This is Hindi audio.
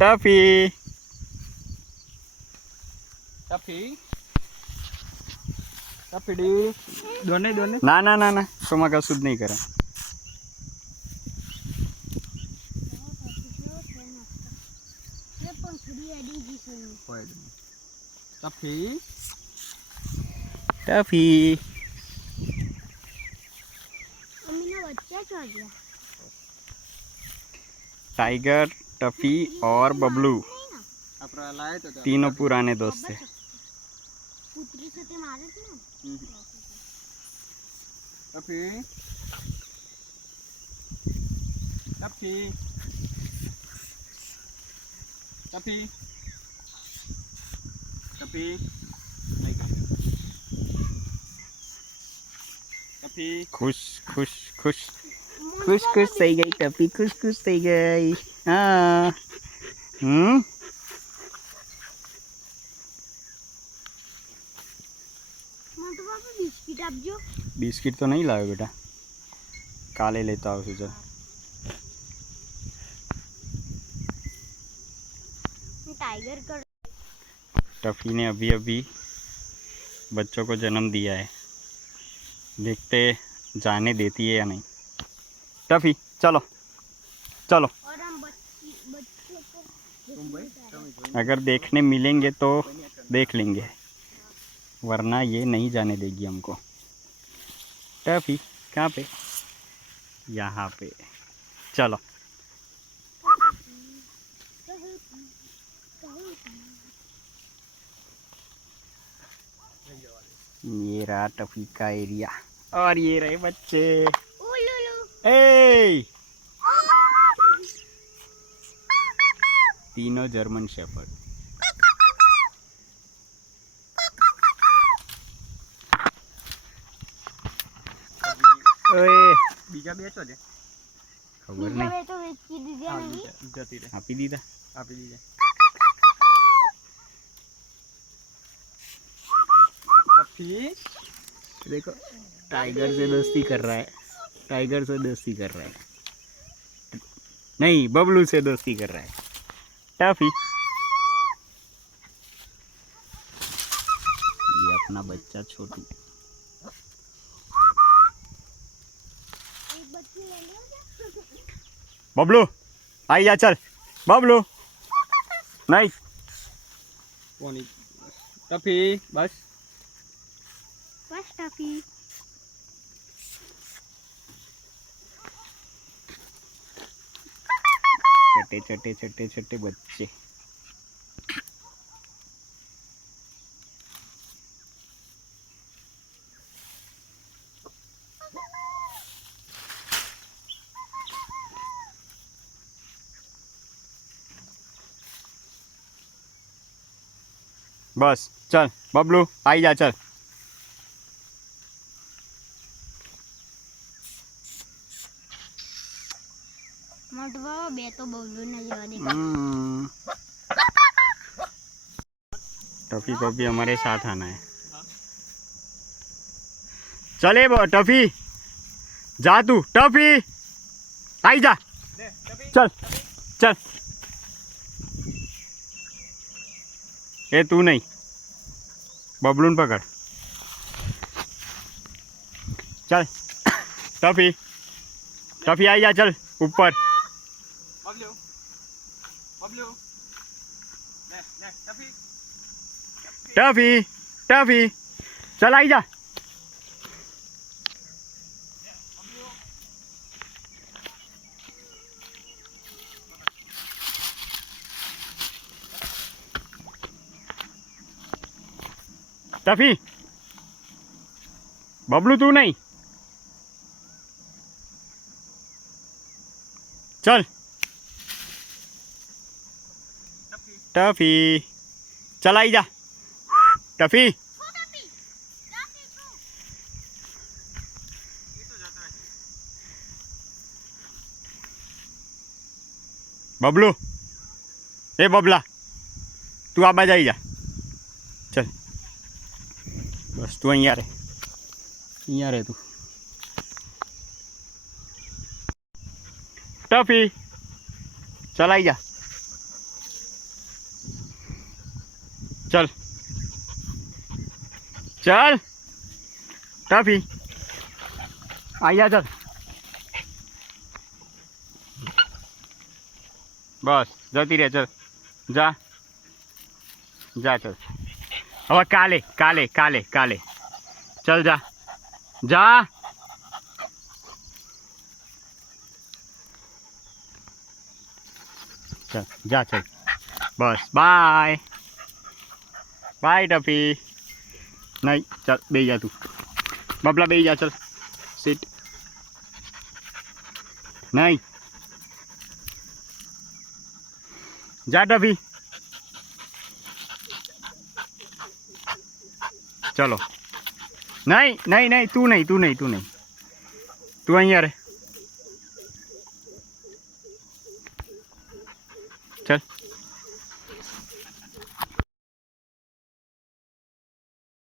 टफी टफी टफी दोने दोने ना ना ना ना सोमा कशुं ज नहीं करे टफी टफी टाइगर टफी और बबलू तीनों पुराने दोस्त थे। Tuffy Tuffy Tuffy Tuffy Tuffy खुश खुश खुश खुश खुश થઈ ગઈ ટફી खुश खुश થઈ ગઈ हाँ बिस्किट तो नहीं लाओ बेटा काले लेता हो चल टाइगर कर टफी ने अभी अभी बच्चों को जन्म दिया है देखते जाने देती है या नहीं। टफी चलो चलो और हम बच्चों को अगर देखने मिलेंगे तो देख लेंगे वरना ये नहीं जाने देगी हमको। टफी कहाँ पे यहाँ पे चलो ये रहा टफी का एरिया और ये रहे बच्चे ए तीनों जर्मन शेफर्ड ओए बीजा बेचो दे खबर नहीं तो वेची दीजिए नहीं जती रे आपी दीदा आपी दीजिए टफी देखो टाइगर से दोस्ती कर रहा है टाइगर से दोस्ती कर रहा है नहीं बबलू से दोस्ती कर रहा है टफी ये अपना बच्चा छोटू बबलू आई जा चल बबलू नहीं कोनी टफी बस बस टफी छोटे छोटे छोटे छोटे बच्चे बस चल बबलू आई जा चल मोटवा बे तो बोलू न जवा दे टफी को भी हमारे साथ आना है चले वो टफी जा तू टफी आई जा चल चल ए तू नहीं बबलून पकड़ चल टफी टफी आई जा चल ऊपर बबलू बबलू ले ले टफी टफी टफी चल आई जा टफी बबलू तू नहीं चल टफी चल आई जा टफी बबलू ए बबला तू आ बाज आई जा चल बस तू अँ रहे तू टफी चल आई जा चल चल टफी आया चल बस जती रहे चल जा जा चल હવે કાલે કાલે કાલે કાલે चल जा जा चल जा चल बस बाय बाय टफी नहीं चल बे जा तू बबला बे जा चल सीट नहीं जा टफी चलो नहीं नहीं नहीं तू नहीं तू नहीं तू नहीं तू अहियाँ रहे चल